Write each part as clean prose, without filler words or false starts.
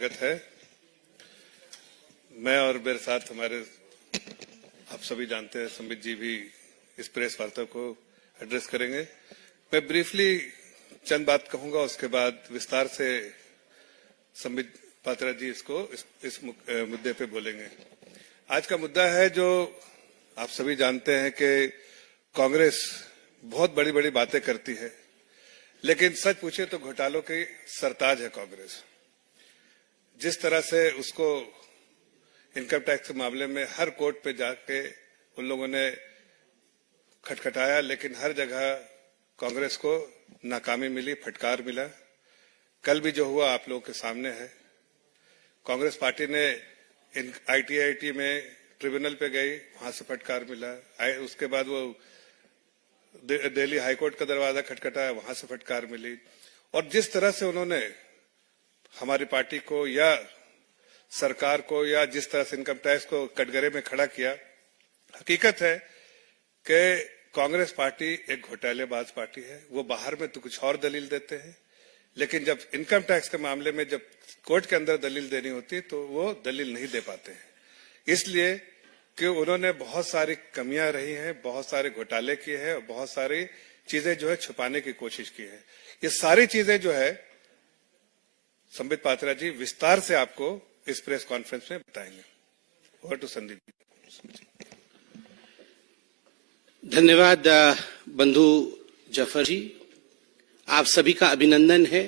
स्वागत है। मैं और मेरे साथ हमारे आप सभी जानते हैं संबित जी भी इस प्रेस वार्ता को एड्रेस करेंगे। मैं ब्रीफली चंद बात कहूंगा, उसके बाद विस्तार से संबित पात्रा जी इस मुद्दे पे बोलेंगे। आज का मुद्दा है जो आप सभी जानते हैं कि कांग्रेस बहुत बड़ी बड़ी बातें करती है, लेकिन सच पूछे तो घोटालों की सरताज है कांग्रेस। जिस तरह से उसको इनकम टैक्स के मामले में हर कोर्ट पे जाके उन लोगों ने खटखटाया, लेकिन हर जगह कांग्रेस को नाकामी मिली, फटकार मिला। कल भी जो हुआ आप लोगों के सामने है। कांग्रेस पार्टी ने आईटी में ट्रिब्यूनल पे गई, वहां से फटकार मिला। उसके बाद वो दिल्ली हाईकोर्ट का दरवाजा खटखटाया, वहां से फटकार मिली। और जिस तरह से उन्होंने हमारी पार्टी को या सरकार को या जिस तरह से इनकम टैक्स को कटघरे में खड़ा किया, हकीकत है कि कांग्रेस पार्टी एक घोटालेबाज पार्टी है। वो बाहर में तो कुछ और दलील देते हैं, लेकिन जब इनकम टैक्स के मामले में जब कोर्ट के अंदर दलील देनी होती है तो वो दलील नहीं दे पाते हैं। इसलिए कि उन्होंने बहुत सारी कमियां रही हैं, बहुत सारे घोटाले किए हैं और बहुत सारी चीजें जो है छुपाने की कोशिश की है। ये सारी चीजें जो है संबित पात्रा जी विस्तार से आपको इस प्रेस कॉन्फ्रेंस में बताएंगे। Over to Sandeep ji. धन्यवाद बंधु जफर जी, आप सभी का अभिनंदन है।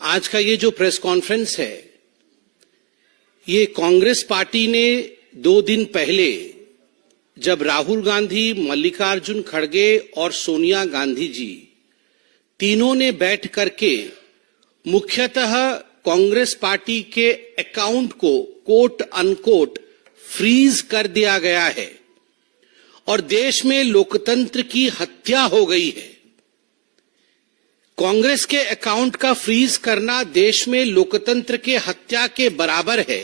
आज का ये जो प्रेस कॉन्फ्रेंस है, ये कांग्रेस पार्टी ने 2 दिन पहले जब राहुल गांधी, मल्लिकार्जुन खड़गे और सोनिया गांधी जी तीनों ने बैठ करके मुख्यतः कांग्रेस पार्टी के अकाउंट को कोट अनकोट फ्रीज कर दिया गया है और देश में लोकतंत्र की हत्या हो गई है। कांग्रेस के अकाउंट का फ्रीज करना देश में लोकतंत्र के हत्या के बराबर है।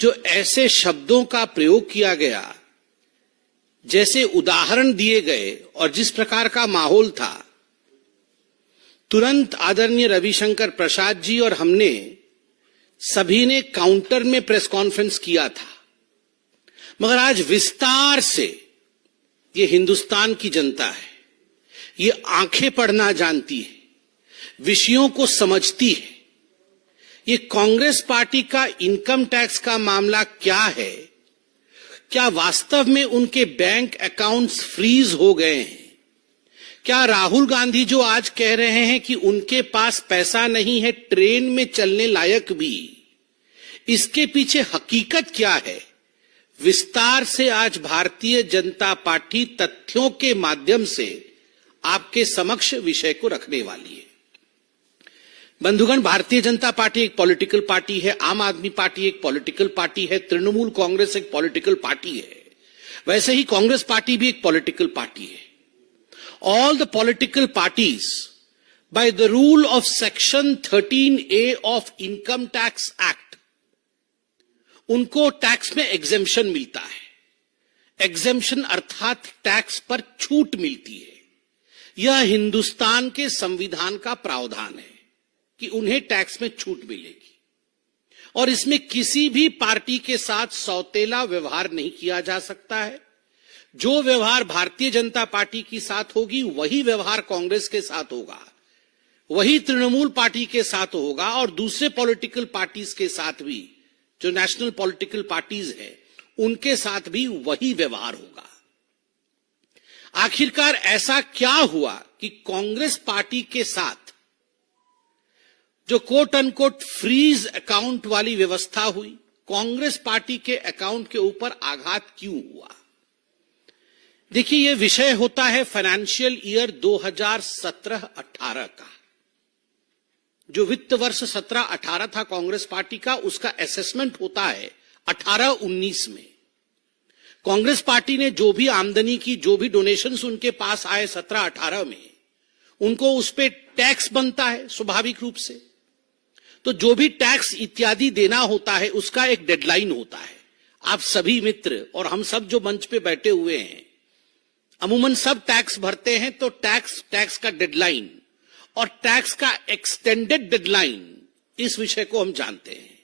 जो ऐसे शब्दों का प्रयोग किया गया, जैसे उदाहरण दिए गए और जिस प्रकार का माहौल था, तुरंत आदरणीय रविशंकर प्रसाद जी और हमने सभी ने काउंटर में प्रेस कॉन्फ्रेंस किया था। मगर आज विस्तार से ये हिंदुस्तान की जनता है, ये आंखें पढ़ना जानती है, विषयों को समझती है। ये कांग्रेस पार्टी का इनकम टैक्स का मामला क्या है? क्या वास्तव में उनके बैंक अकाउंट्स फ्रीज हो गए हैं? क्या राहुल गांधी जो आज कह रहे हैं कि उनके पास पैसा नहीं है ट्रेन में चलने लायक भी, इसके पीछे हकीकत क्या है? विस्तार से आज भारतीय जनता पार्टी तथ्यों के माध्यम से आपके समक्ष विषय को रखने वाली है। बंधुगण, भारतीय जनता पार्टी एक पॉलिटिकल पार्टी है, आम आदमी पार्टी एक पॉलिटिकल पार्टी है, तृणमूल कांग्रेस एक पॉलिटिकल पार्टी है, वैसे ही कांग्रेस पार्टी भी एक पॉलिटिकल पार्टी है। All the political parties, by the rule of Section 13A of Income Tax Act, उनको टैक्स में एग्जेम्पशन मिलता है। एग्जेम्पशन अर्थात टैक्स पर छूट मिलती है। यह हिंदुस्तान के संविधान का प्रावधान है कि उन्हें टैक्स में छूट मिलेगी और इसमें किसी भी पार्टी के साथ सौतेला व्यवहार नहीं किया जा सकता है। जो व्यवहार भारतीय जनता पार्टी के साथ होगी, वही व्यवहार कांग्रेस के साथ होगा, वही तृणमूल पार्टी के साथ होगा और दूसरे पॉलिटिकल पार्टीज के साथ भी, जो नेशनल पॉलिटिकल पार्टीज हैं, उनके साथ भी वही व्यवहार होगा। आखिरकार ऐसा क्या हुआ कि कांग्रेस पार्टी के साथ जो कोट अनकोट फ्रीज अकाउंट वाली व्यवस्था हुई, कांग्रेस पार्टी के अकाउंट के ऊपर आघात क्यों हुआ? देखिए, यह विषय होता है फाइनेंशियल ईयर 2017-18 का। जो वित्त वर्ष 17-18 था कांग्रेस पार्टी का, उसका असेसमेंट होता है 18-19 में। कांग्रेस पार्टी ने जो भी आमदनी की, जो भी डोनेशंस उनके पास आए 17-18 में, उनको उस पे टैक्स बनता है स्वाभाविक रूप से। तो जो भी टैक्स इत्यादि देना होता है उसका एक डेडलाइन होता है। आप सभी मित्र और हम सब जो मंच पे बैठे हुए हैं, अमूमन सब टैक्स भरते हैं, तो टैक्स का डेडलाइन और टैक्स का एक्सटेंडेड डेडलाइन इस विषय को हम जानते हैं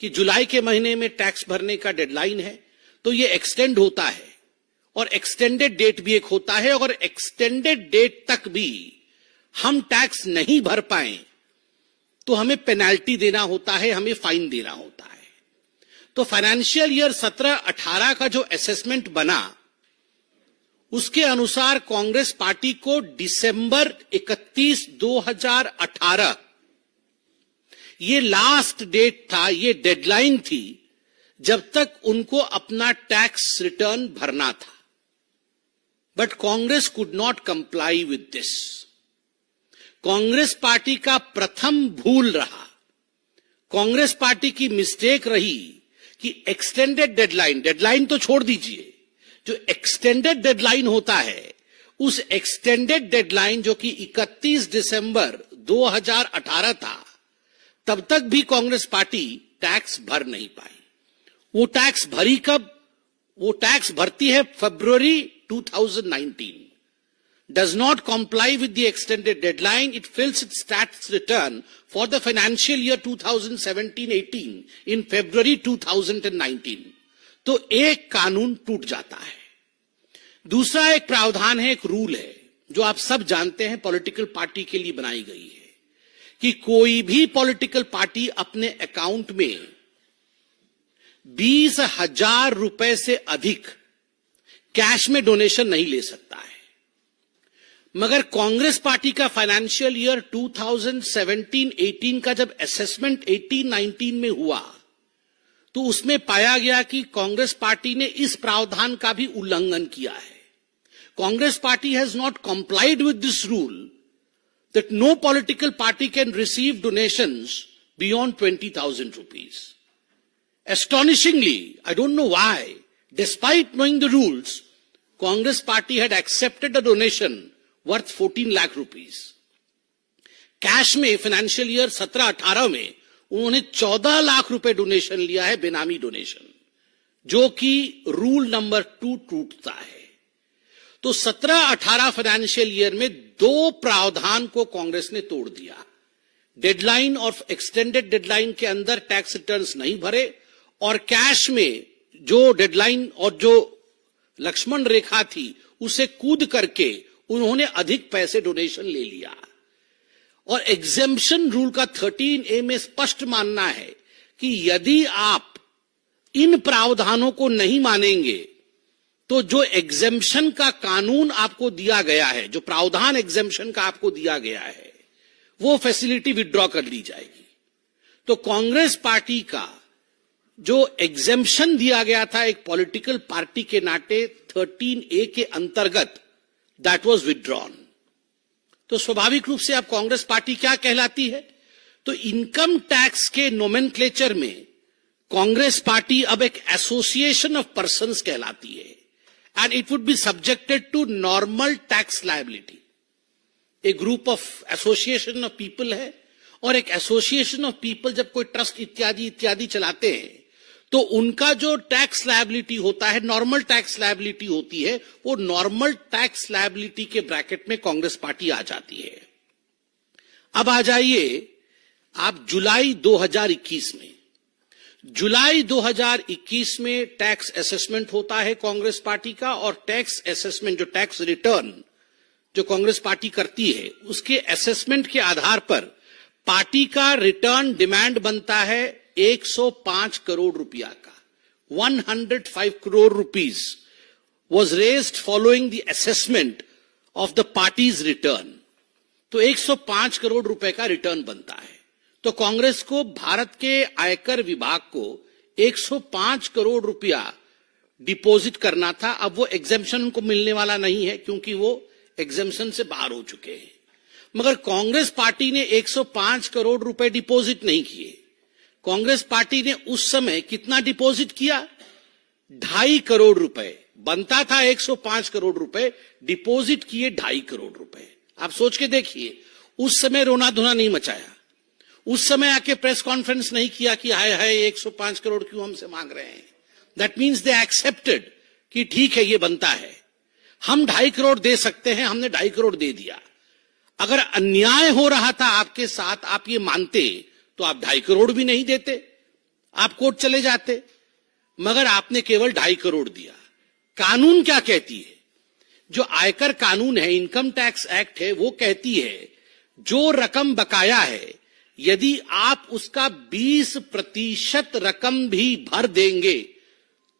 कि जुलाई के महीने में टैक्स भरने का डेडलाइन है, तो ये एक्सटेंड होता है और एक्सटेंडेड डेट भी एक होता है। और एक्सटेंडेड डेट तक भी हम टैक्स नहीं भर पाए तो हमें पेनाल्टी देना होता है, हमें फाइन देना होता है। तो फाइनेंशियल ईयर 17-18 का जो असेसमेंट बना, उसके अनुसार कांग्रेस पार्टी को दिसंबर 31, 2018 ये लास्ट डेट था, ये डेडलाइन थी जब तक उनको अपना टैक्स रिटर्न भरना था। But Congress could not comply with this. Congress party का प्रथम भूल रहा, कांग्रेस पार्टी की मिस्टेक रही कि एक्सटेंडेड डेडलाइन तो छोड़ दीजिए, जो एक्सटेंडेड डेडलाइन होता है, उस एक्सटेंडेड डेडलाइन जो कि 31 दिसंबर 2018 था, तब तक भी कांग्रेस पार्टी टैक्स भर नहीं पाई। वो टैक्स भरी कब? वो टैक्स भरती है फरवरी 2019। Does not comply with the extended deadline. It fills its tax return for the financial year 2017-18 in February 2019. तो एक कानून टूट जाता है। दूसरा एक प्रावधान है, एक रूल है, जो आप सब जानते हैं, पॉलिटिकल पार्टी के लिए बनाई गई है कि कोई भी पॉलिटिकल पार्टी अपने अकाउंट में 20,000 रुपए से अधिक कैश में डोनेशन नहीं ले सकता है। मगर कांग्रेस पार्टी का फाइनेंशियल ईयर 2017-18 का जब असेसमेंट 18-19 में हुआ, तो उसमें पाया गया कि कांग्रेस पार्टी ने इस प्रावधान का भी उल्लंघन किया है। Congress party has not complied with this rule that no political party can receive donations beyond 20,000 rupees. Astonishingly, I don't know why, despite knowing the rules, Congress party had accepted a donation worth 14 lakh rupees. Cash में financial year 17-18 में उन्होंने 14 लाख रुपए donation लिया है, बेनामी donation, जो कि rule number 2 टूटता है। तो 17-18 फाइनेंशियल ईयर में दो प्रावधान को कांग्रेस ने तोड़ दिया। डेडलाइन और एक्सटेंडेड डेडलाइन के अंदर टैक्स रिटर्न्स नहीं भरे, और कैश में जो डेडलाइन और जो लक्ष्मण रेखा थी उसे कूद करके उन्होंने अधिक पैसे डोनेशन ले लिया। और एग्जेम्पशन रूल का 13A में स्पष्ट मानना है कि यदि आप इन प्रावधानों को नहीं मानेंगे तो जो एग्जेम्पशन का कानून आपको दिया गया है, जो प्रावधान एग्जेम्पशन का आपको दिया गया है, वो फैसिलिटी विड्रॉ कर ली जाएगी। तो कांग्रेस पार्टी का जो एग्जेम्पशन दिया गया था एक पॉलिटिकल पार्टी के नाते 13A के अंतर्गत, दैट वाज विथड्रॉन। तो स्वाभाविक रूप से अब कांग्रेस पार्टी क्या कहलाती है? तो इनकम टैक्स के नोमेनक्लेचर में कांग्रेस पार्टी अब एक एसोसिएशन ऑफ पर्संस कहलाती है, and it would be subjected to normal tax liability. एक group of association of people है, और एक एसोसिएशन ऑफ पीपल जब कोई ट्रस्ट इत्यादि इत्यादि चलाते हैं तो उनका जो टैक्स लायबिलिटी होता है, नॉर्मल टैक्स लायबिलिटी होती है, वो नॉर्मल टैक्स लायबिलिटी के ब्रैकेट में कांग्रेस पार्टी आ जाती है। अब आ जाइए आप जुलाई 2021 में। जुलाई 2021 में टैक्स असेसमेंट होता है कांग्रेस पार्टी का, और टैक्स असेसमेंट, जो टैक्स रिटर्न जो कांग्रेस पार्टी करती है, उसके असेसमेंट के आधार पर पार्टी का रिटर्न डिमांड बनता है 105 करोड़ रुपया का। 105 crore rupees was raised following the assessment of the party's return. तो 105 करोड़ रुपए का रिटर्न बनता है। तो कांग्रेस को भारत के आयकर विभाग को 105 करोड़ रुपया डिपॉजिट करना था। अब वो एग्जेम्पशन उनको मिलने वाला नहीं है, क्योंकि वो एग्जेम्पशन से बाहर हो चुके हैं। मगर कांग्रेस पार्टी ने 105 करोड़ रुपए डिपॉजिट नहीं किए। कांग्रेस पार्टी ने उस समय कितना डिपॉजिट किया? 2.5 करोड़ रुपए। बनता था 105 करोड़ रुपए, डिपॉजिट किए 2.5 करोड़ रुपए। आप सोच के देखिए, उस समय रोना धोना नहीं मचाया, उस समय आके प्रेस कॉन्फ्रेंस नहीं किया कि हाय हाय 105 करोड़ क्यों हमसे मांग रहे हैं। दैट मीन्स दे एक्सेप्टेड कि ठीक है, ये बनता है, हम 2.5 करोड़ दे सकते हैं, हमने 2.5 करोड़ दे दिया। अगर अन्याय हो रहा था आपके साथ, आप ये मानते, तो आप 2.5 करोड़ भी नहीं देते, आप कोर्ट चले जाते, मगर आपने केवल 2.5 करोड़ दिया। कानून क्या कहती है? जो आयकर कानून है, इनकम टैक्स एक्ट है, वो कहती है जो रकम बकाया है, यदि आप उसका 20% रकम भी भर देंगे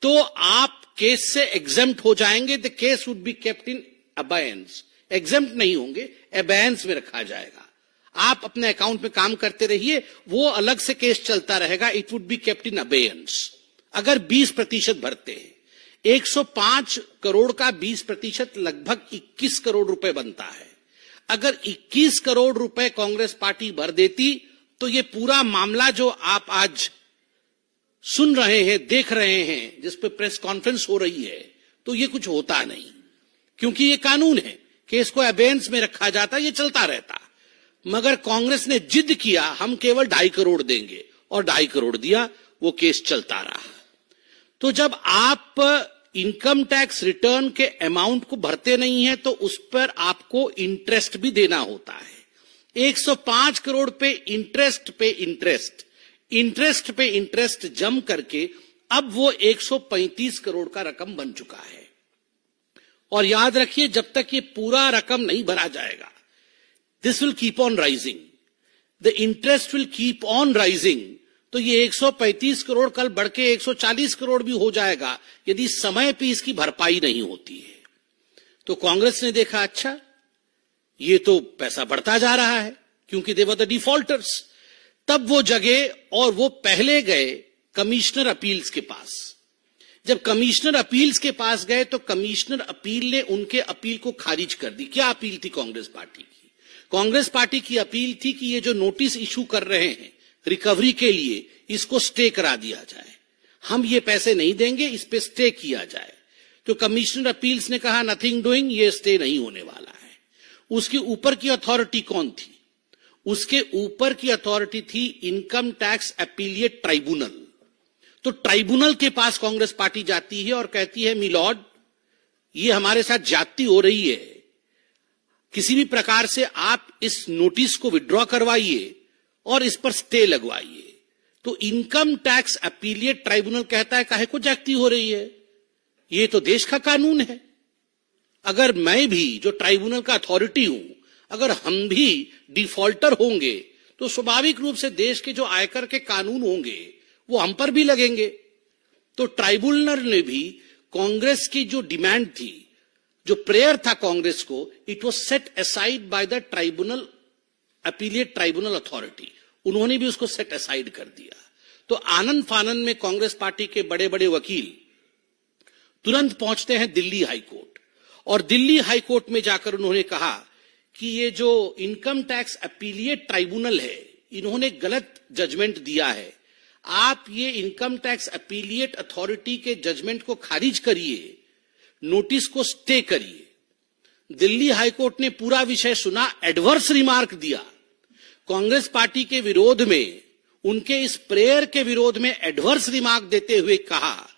तो आप केस से एग्जेम्प्ट हो जाएंगे। The case would be kept in abeyance, exempt नहीं होंगे, अबायंस में रखा जाएगा। आप अपने अकाउंट में काम करते रहिए, वो अलग से केस चलता रहेगा, it would be kept in abeyance. अगर 20% भरते हैं, 105 करोड़ का 20% लगभग 21 करोड़ रुपए बनता है। अगर 21 करोड़ रुपए कांग्रेस पार्टी भर देती तो ये पूरा मामला जो आप आज सुन रहे हैं, देख रहे हैं, जिस पे प्रेस कॉन्फ्रेंस हो रही है, तो ये कुछ होता नहीं, क्योंकि ये कानून है, केस को अबेयंस में रखा जाता, ये चलता रहता। मगर कांग्रेस ने जिद किया हम केवल 2.5 करोड़ देंगे, और 2.5 करोड़ दिया, वो केस चलता रहा। तो जब आप इनकम टैक्स रिटर्न के अमाउंट को भरते नहीं है तो उस पर आपको इंटरेस्ट भी देना होता है। 105 करोड़ पे इंटरेस्ट पे इंटरेस्ट, इंटरेस्ट पे इंटरेस्ट जम करके अब वो 135 करोड़ का रकम बन चुका है। और याद रखिए, जब तक ये पूरा रकम नहीं भरा जाएगा, this will keep on rising, the interest will keep on rising. तो ये 135 करोड़ कल बढ़ के 140 करोड़ भी हो जाएगा यदि समय पे इसकी भरपाई नहीं होती है। तो कांग्रेस ने देखा, अच्छा ये तो पैसा बढ़ता जा रहा है, क्योंकि दे वर द डिफॉल्टर्स। तब वो जगे और वो पहले गए कमिश्नर अपील्स के पास। जब कमिश्नर अपील्स के पास गए तो कमिश्नर अपील ने उनके अपील को खारिज कर दी। क्या अपील थी कांग्रेस पार्टी की? कांग्रेस पार्टी की अपील थी कि ये जो नोटिस इशू कर रहे हैं रिकवरी के लिए, इसको स्टे करा दिया जाए, हम ये पैसे नहीं देंगे, इस पे स्टे किया जाए। तो कमिश्नर अपील्स ने कहा नथिंग डूइंग, ये स्टे नहीं होने वाला है। उसके ऊपर की अथॉरिटी कौन थी? उसके ऊपर की अथॉरिटी थी इनकम टैक्स अपीलिएट ट्राइब्यूनल। तो ट्राइब्यूनल के पास कांग्रेस पार्टी जाती है और कहती है मिलॉर्ड, ये हमारे साथ ज्यादती हो रही है, किसी भी प्रकार से आप इस नोटिस को विड्रॉ करवाइए और इस पर स्टे लगवाइए। तो इनकम टैक्स अपीलिएट ट्राइब्यूनल कहता है काहे को ज्यादती हो रही है, ये तो देश का कानून है। अगर मैं भी जो ट्राइब्यूनल का अथॉरिटी हूं, अगर हम भी डिफॉल्टर होंगे तो स्वाभाविक रूप से देश के जो आयकर के कानून होंगे वो हम पर भी लगेंगे। तो ट्राइब्यूनल ने भी कांग्रेस की जो डिमांड थी, जो प्रेयर था कांग्रेस को, it was set aside by the tribunal, appellate tribunal authority, उन्होंने भी उसको सेट असाइड कर दिया। तो आनंद फानन में कांग्रेस पार्टी के बड़े बड़े वकील तुरंत पहुंचते हैं दिल्ली हाई कोर्ट, और दिल्ली हाई कोर्ट में जाकर उन्होंने कहा कि ये जो इनकम टैक्स अपीलिएट ट्राइब्यूनल है, इन्होंने गलत जजमेंट दिया है, आप ये इनकम टैक्स अपीलिएट अथॉरिटी के जजमेंट को खारिज करिए, नोटिस को स्टे करिए। दिल्ली हाईकोर्ट ने पूरा विषय सुना, एडवर्स रिमार्क दिया। कांग्रेस पार्टी के विरोध में, उनके इस प्रेयर के विरोध में एडवर्स रिमार्क देते हुए कहा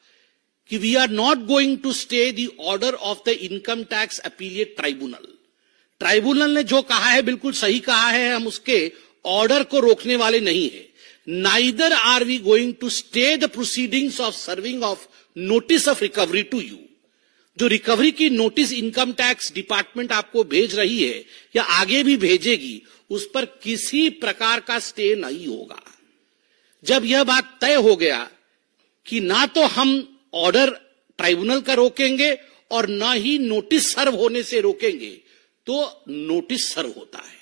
कि we are not going to stay the order of the income tax appellate tribunal. Tribunal ने जो कहा है बिल्कुल सही कहा है, हम उसके ऑर्डर को रोकने वाले नहीं है। Neither are we going to stay the proceedings of serving of notice of recovery to you. जो रिकवरी की नोटिस इनकम टैक्स डिपार्टमेंट आपको भेज रही है या आगे भी भेजेगी, उस पर किसी प्रकार का स्टे नहीं होगा। जब यह बात तय हो गया कि ना तो हम ऑर्डर ट्राइब्यूनल का रोकेंगे और ना ही नोटिस सर्व होने से रोकेंगे, तो नोटिस सर्व होता है।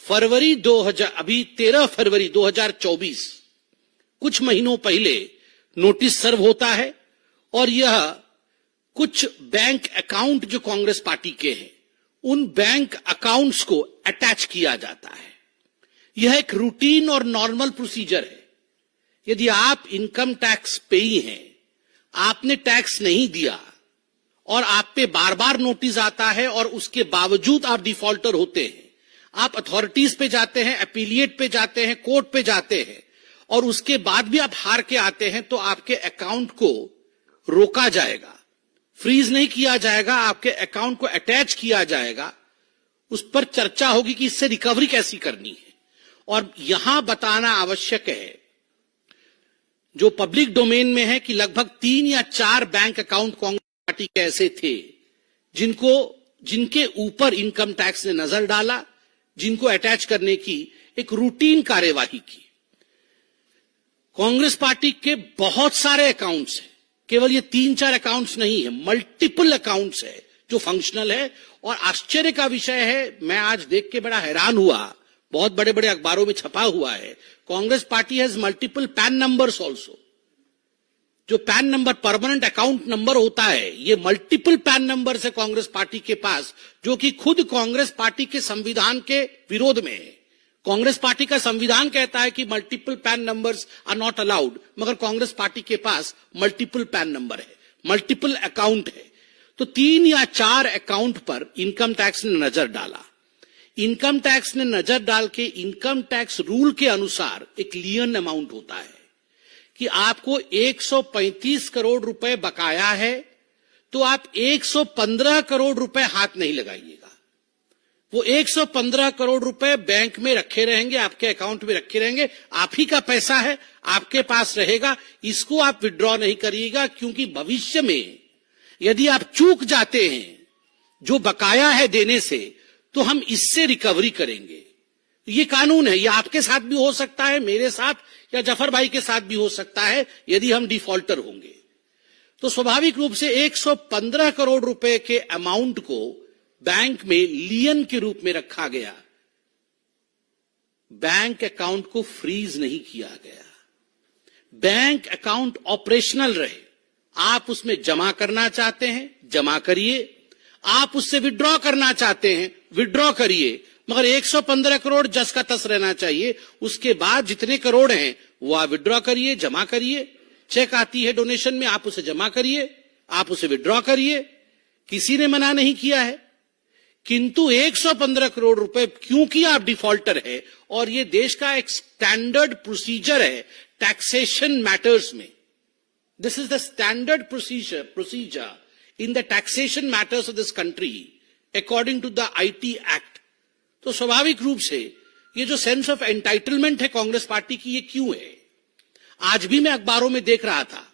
फरवरी 2000, अभी 13 फरवरी 2024, कुछ महीनों पहले नोटिस सर्व होता है, और यह कुछ बैंक अकाउंट जो कांग्रेस पार्टी के हैं, उन बैंक अकाउंट्स को अटैच किया जाता है। यह एक रूटीन और नॉर्मल प्रोसीजर है। यदि आप इनकम टैक्स पेई हैं, आपने टैक्स नहीं दिया और आप पे बार बार नोटिस आता है और उसके बावजूद आप डिफॉल्टर होते हैं, आप अथॉरिटीज पे जाते हैं, अपीलिएट पे जाते हैं, कोर्ट पे जाते हैं, और उसके बाद भी आप हार के आते हैं, तो आपके अकाउंट को रोका जाएगा, फ्रीज नहीं किया जाएगा, आपके अकाउंट को अटैच किया जाएगा। उस पर चर्चा होगी कि इससे रिकवरी कैसी करनी है, और यहां बताना आवश्यक है, जो पब्लिक डोमेन में है, कि लगभग 3 या 4 बैंक अकाउंट कांग्रेस पार्टी के ऐसे थे जिनके ऊपर इनकम टैक्स ने नजर डाला, जिनको अटैच करने की एक रूटीन कार्यवाही की। कांग्रेस पार्टी के बहुत सारे अकाउंट्स हैं, केवल ये 3-4 अकाउंट्स नहीं है, मल्टीपल अकाउंट्स है जो फंक्शनल है। और आश्चर्य का विषय है, मैं आज देख के बड़ा हैरान हुआ, बहुत बड़े बड़े अखबारों में छपा हुआ है, Congress party has multiple PAN numbers also. जो PAN number permanent account number होता है, ये मल्टीपल पैन नंबर है कांग्रेस पार्टी के पास, जो कि खुद कांग्रेस पार्टी के संविधान के विरोध में है। कांग्रेस पार्टी का संविधान कहता है कि multiple PAN numbers are not allowed, मगर कांग्रेस पार्टी के पास मल्टीपल पैन नंबर है, मल्टीपल अकाउंट है। तो 3 या 4 अकाउंट पर इनकम टैक्स ने नजर डाला। इनकम टैक्स ने नजर डाल के इनकम टैक्स रूल के अनुसार एक लियन अमाउंट होता है कि आपको 135 करोड़ रुपए बकाया है, तो आप 115 करोड़ रुपए हाथ नहीं लगाइएगा। वो 115 करोड़ रुपए बैंक में रखे रहेंगे, आपके अकाउंट में रखे रहेंगे, आप ही का पैसा है, आपके पास रहेगा, इसको आप विड्रॉ नहीं करिएगा, क्योंकि भविष्य में यदि आप चूक जाते हैं जो बकाया है देने से, तो हम इससे रिकवरी करेंगे। ये कानून है, ये आपके साथ भी हो सकता है, मेरे साथ या जफर भाई के साथ भी हो सकता है, यदि हम डिफॉल्टर होंगे। तो स्वाभाविक रूप से 115 करोड़ रुपए के अमाउंट को बैंक में लियन के रूप में रखा गया। बैंक अकाउंट को फ्रीज नहीं किया गया, बैंक अकाउंट ऑपरेशनल रहे। आप उसमें जमा करना चाहते हैं, जमा करिए, आप उससे विड्रॉ करना चाहते हैं, विड्रॉ करिए, मगर 115 करोड़ जस का तस रहना चाहिए। उसके बाद जितने करोड़ हैं वो आप विड्रॉ करिए, जमा करिए। चेक आती है डोनेशन में, आप उसे जमा करिए, आप उसे विड्रॉ करिए, किसी ने मना नहीं किया है। किंतु 115 करोड़ रुपए, क्योंकि आप डिफॉल्टर है, और ये देश का एक स्टैंडर्ड प्रोसीजर है टैक्सेशन मैटर्स में, this is the standard procedure in the taxation matters of this country according to the IT Act। तो स्वाभाविक रूप से ये जो सेंस ऑफ एंटाइटलमेंट है कांग्रेस पार्टी की, ये क्यों है? आज भी मैं अखबारों में देख रहा था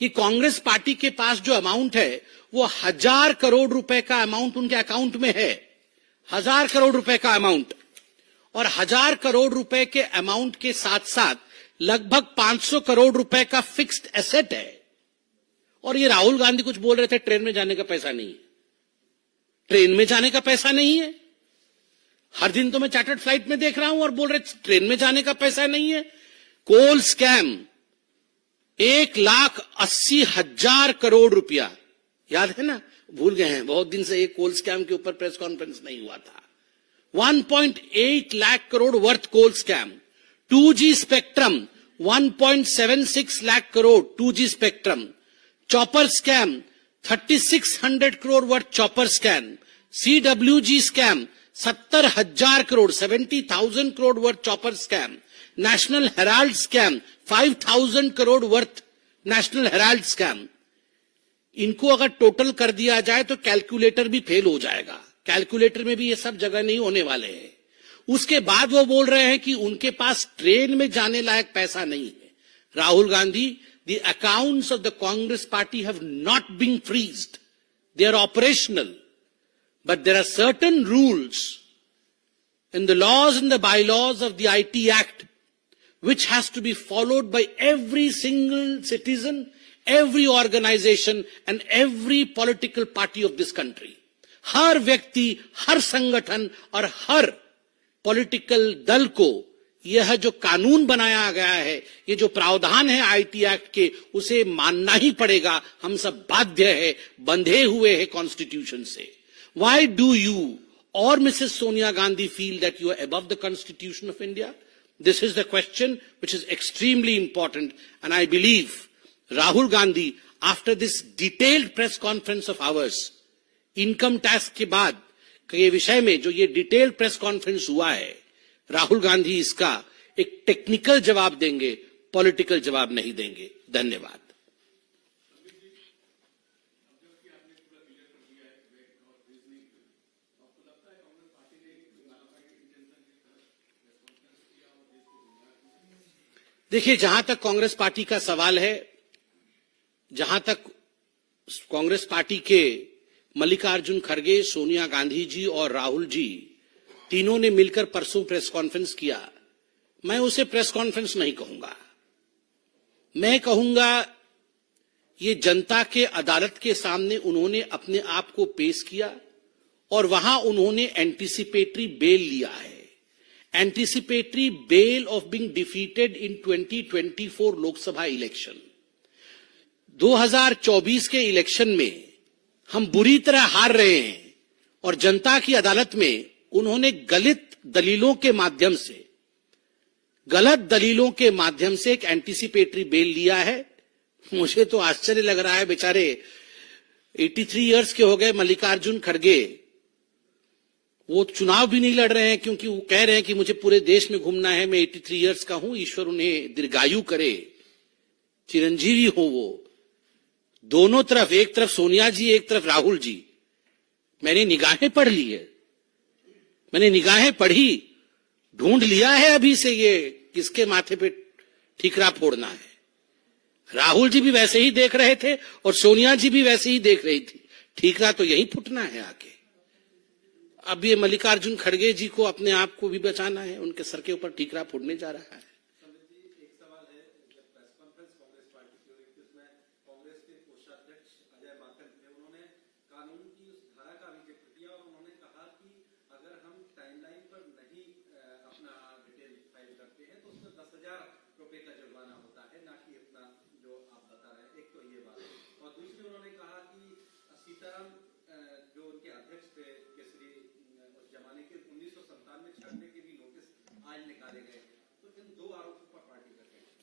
कि कांग्रेस पार्टी के पास जो अमाउंट है वो 1000 करोड़ रुपए का अमाउंट उनके अकाउंट में है, 1000 करोड़ रुपए का अमाउंट। और 1000 करोड़ रुपए के अमाउंट के साथ साथ लगभग 500 करोड़ रुपए का फिक्स्ड एसेट है। और ये राहुल गांधी कुछ बोल रहे थे, ट्रेन में जाने का पैसा नहीं है, ट्रेन में जाने का पैसा नहीं है। हर दिन तो मैं चार्टर्ड फ्लाइट में देख रहा हूं और बोल रहे ट्रेन में जाने का पैसा नहीं है। कोल स्कैम 1,80,000 करोड़ रुपया, याद है ना? भूल गए हैं, बहुत दिन से एक कोल स्कैम के ऊपर प्रेस कॉन्फ्रेंस नहीं हुआ था। 1.8 lakh crore worth coal scam. 2G spectrum 1.76 lakh crore 2G spectrum. Chopper scam 3600 crore worth chopper scam. CWG scam 70,000 crore 70,000 crore worth chopper scam. National Herald scam 5,000 crore worth National Herald scam. इनको अगर टोटल कर दिया जाए तो कैलकुलेटर भी फेल हो जाएगा, कैलकुलेटर में भी ये सब जगह नहीं होने वाले हैं। उसके बाद वो बोल रहे हैं कि उनके पास ट्रेन में जाने लायक पैसा नहीं है। Rahul Gandhi, the accounts of the Congress party have not been freezed. They are operational. But there are certain rules in the laws and the bylaws of the IT Act which has to be followed by every single citizen, every organization and every political party of this country. हर व्यक्ति, हर संगठन और हर political दल को यह जो कानून बनाया गया है, ये जो प्रावधान है IT एक्ट के, उसे मानना ही पड़ेगा। हम सब बाध्य है, बंधे हुए हैं कॉन्स्टिट्यूशन से। Why do you or Mrs. Sonia Gandhi feel that you are above the Constitution of India? This is the question which is extremely important, and I believe Rahul Gandhi, after this detailed press conference of ours, income tax के बाद के विषय में जो ये detailed press conference हुआ है, राहुल गांधी इसका एक टेक्निकल जवाब देंगे, पॉलिटिकल जवाब नहीं देंगे। धन्यवाद। देखिए, जहां तक कांग्रेस पार्टी का सवाल है, जहां तक कांग्रेस पार्टी के मल्लिकार्जुन खड़गे, सोनिया गांधी जी और राहुल जी तीनों ने मिलकर परसों प्रेस कॉन्फ्रेंस किया, मैं उसे प्रेस कॉन्फ्रेंस नहीं कहूंगा। मैं कहूंगा ये जनता के अदालत के सामने उन्होंने अपने आप को पेश किया और वहां उन्होंने एंटीसिपेटरी बेल लिया है। Anticipatory bail of being defeated in 2024 Lok Sabha election. 2024 के इलेक्शन में हम बुरी तरह हार रहे हैं और जनता की अदालत में उन्होंने गलत दलीलों के माध्यम से एक एंटीसिपेटरी बेल लिया है। मुझे तो आश्चर्य लग रहा है, बेचारे 83 इयर्स के हो गए मल्लिकार्जुन खड़गे, वो चुनाव भी नहीं लड़ रहे हैं क्योंकि वो कह रहे हैं कि मुझे पूरे देश में घूमना है, मैं 83 इयर्स का हूं, ईश्वर उन्हें दीर्घायु करे, चिरंजीवी हो वो। दोनों तरफ, एक तरफ सोनिया जी, एक तरफ राहुल जी। मैंने निगाहें पढ़ ली है, मैंने निगाहें पढ़ी, ढूंढ लिया है अभी से ये किसके माथे पे ठीकरा फोड़ना है। राहुल जी भी वैसे ही देख रहे थे और सोनिया जी भी वैसे ही देख रही थी, ठीकरा तो यही फुटना है आगे। अब ये मल्लिकार्जुन खड़गे जी को अपने आप को भी बचाना है, उनके सर के ऊपर ठीकरा फोड़ने जा रहा है।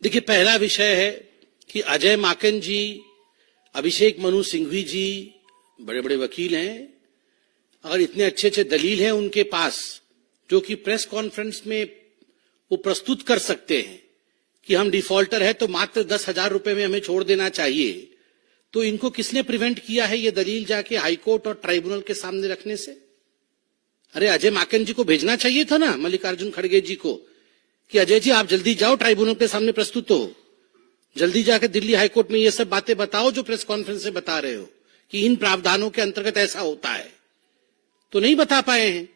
देखिए, पहला विषय है कि अजय माकन जी, अभिषेक मनु सिंघवी जी बड़े बड़े वकील हैं, अगर इतने अच्छे अच्छे दलील हैं उनके पास जो कि प्रेस कॉन्फ्रेंस में वो प्रस्तुत कर सकते हैं कि हम डिफॉल्टर है तो मात्र 10,000 रुपए में हमें छोड़ देना चाहिए, तो इनको किसने प्रिवेंट किया है ये दलील जाके हाईकोर्ट और ट्राइब्यूनल के सामने रखने से? अरे अजय माकन जी को भेजना चाहिए था ना, मल्लिकार्जुन खड़गे जी को, कि अजय जी आप जल्दी जाओ, ट्राइब्यूनल के सामने प्रस्तुत हो, जल्दी जाकर दिल्ली हाईकोर्ट में ये सब बातें बताओ जो प्रेस कॉन्फ्रेंस से बता रहे हो कि इन प्रावधानों के अंतर्गत ऐसा होता है। तो नहीं बता पाए हैं,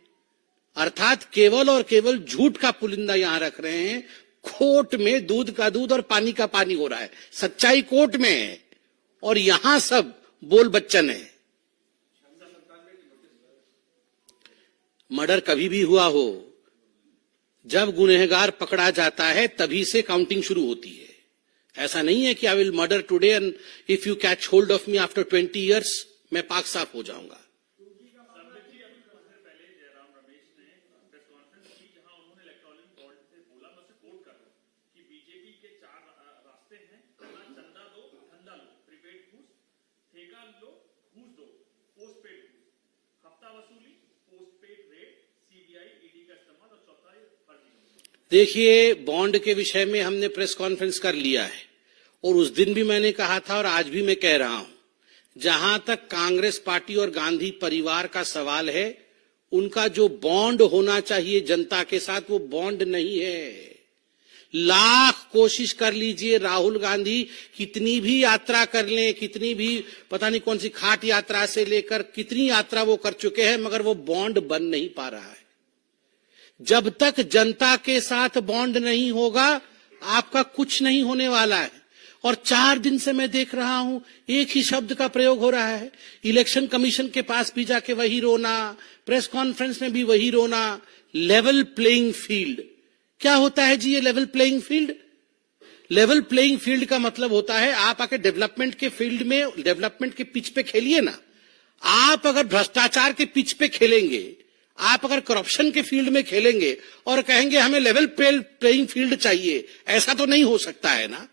अर्थात केवल और केवल झूठ का पुलिंदा यहां रख रहे हैं। कोर्ट में दूध का दूध और पानी का पानी हो रहा है, सच्चाई कोर्ट में है और यहां सब बोल बच्चन है। मर्डर कभी भी हुआ हो, जब गुनहगार पकड़ा जाता है तभी से काउंटिंग शुरू होती है। ऐसा नहीं है कि I will murder today and if you catch hold of me after 20 years मैं पाक साफ हो जाऊंगा। देखिए, बॉन्ड के विषय में हमने प्रेस कॉन्फ्रेंस कर लिया है और उस दिन भी मैंने कहा था और आज भी मैं कह रहा हूं, जहां तक कांग्रेस पार्टी और गांधी परिवार का सवाल है, उनका जो बॉन्ड होना चाहिए जनता के साथ वो बॉन्ड नहीं है। लाख कोशिश कर लीजिए, राहुल गांधी कितनी भी यात्रा कर लें, कितनी भी पता नहीं कौन सी खाट यात्रा से लेकर कितनी यात्रा वो कर चुके हैं, मगर वो बॉन्ड बन नहीं पा रहा है। जब तक जनता के साथ बॉन्ड नहीं होगा आपका कुछ नहीं होने वाला है। और 4 दिन से मैं देख रहा हूं एक ही शब्द का प्रयोग हो रहा है, इलेक्शन कमीशन के पास भी जाके वही रोना, प्रेस कॉन्फ्रेंस में भी वही रोना। लेवल प्लेइंग फील्ड क्या होता है जी? ये level playing field, level playing field का मतलब होता है आप आके डेवलपमेंट के फील्ड में, डेवलपमेंट के पिच पे खेलिए ना। आप अगर भ्रष्टाचार के पिच पे खेलेंगे, आप अगर करप्शन के फील्ड में खेलेंगे और कहेंगे हमें लेवल प्लेइंग फील्ड चाहिए, ऐसा तो नहीं हो सकता है ना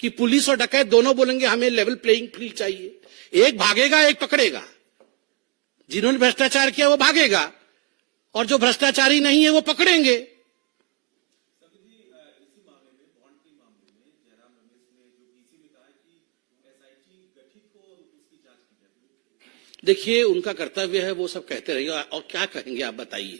कि पुलिस और डकैत दोनों बोलेंगे हमें लेवल प्लेइंग फील्ड चाहिए। एक भागेगा, एक पकड़ेगा। जिन्होंने भ्रष्टाचार किया वो भागेगा और जो भ्रष्टाचारी नहीं है वो पकड़ेंगे। देखिए, उनका कर्तव्य है, वो सब कहते रहिए और क्या कहेंगे आप बताइए।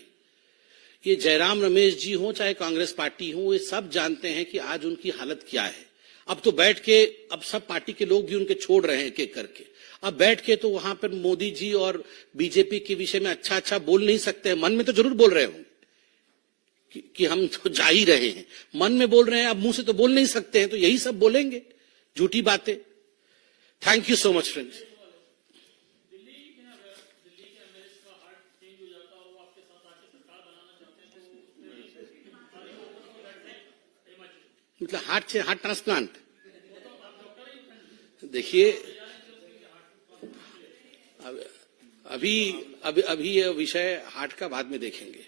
कि जयराम रमेश जी हो चाहे कांग्रेस पार्टी हो, ये सब जानते हैं कि आज उनकी हालत क्या है। अब तो बैठ के, अब सब पार्टी के लोग भी उनके छोड़ रहे हैं एक एक करके। अब बैठ के तो वहां पर मोदी जी और बीजेपी के विषय में अच्छा अच्छा बोल नहीं सकते हैं। मन में तो जरूर बोल रहे होंगे कि हम तो जा ही रहे हैं, मन में बोल रहे हैं, अब मुंह से तो बोल नहीं सकते हैं, तो यही सब बोलेंगे, झूठी बातें। Thank you so much friends. मतलब हार्ट ट्रांसप्लांट, देखिए अभी अभी अभी ये विषय हार्ट का बाद में देखेंगे।